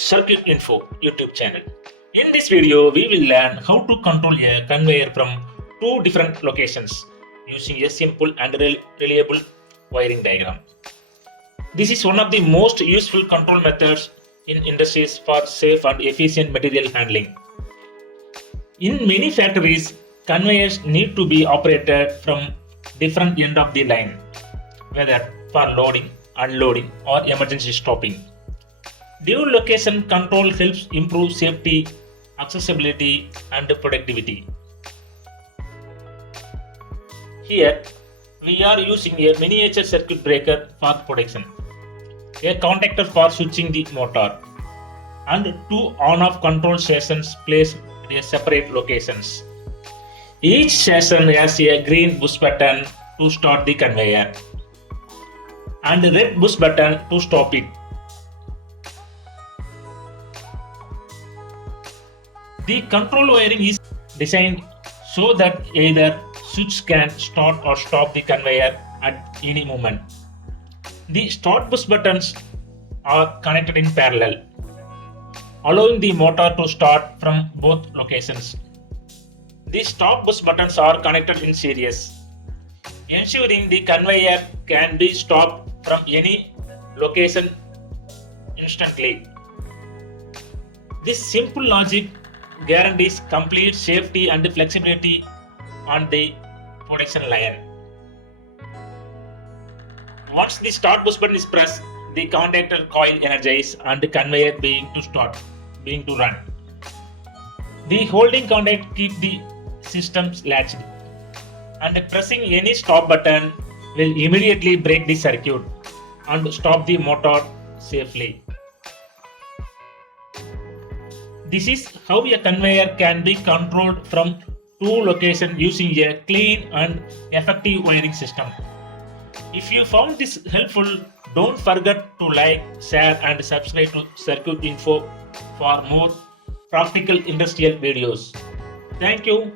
Circuit Info YouTube channel. In this video, we will learn how to control a conveyor from two different locations using a simple and reliable wiring diagram. This is one of the most useful control methods in industries for safe and efficient material handling. In many factories, conveyors need to be operated from different end of the line, whether for loading, unloading, or emergency stopping. Dual location control helps improve safety, accessibility, and productivity. Here, we are using a miniature circuit breaker for protection, a contactor for switching the motor, and two on-off control stations placed in separate locations. Each station has a green push button to start the conveyor and a red push button to stop it. The control wiring is designed so that either switch can start or stop the conveyor at any moment. The start push buttons are connected in parallel, allowing the motor to start from both locations. The stop push buttons are connected in series, ensuring the conveyor can be stopped from any location instantly. This simple logic guarantees complete safety and flexibility on the production line. Once the start push button is pressed, the contactor coil energizes and the conveyor being to run. The holding contact keeps the systems latched, and pressing any stop button will immediately break the circuit and stop the motor safely. This is how a conveyor can be controlled from two locations using a clean and effective wiring system. If you found this helpful, don't forget to like, share and subscribe to Circuit Info for more practical industrial videos. Thank you.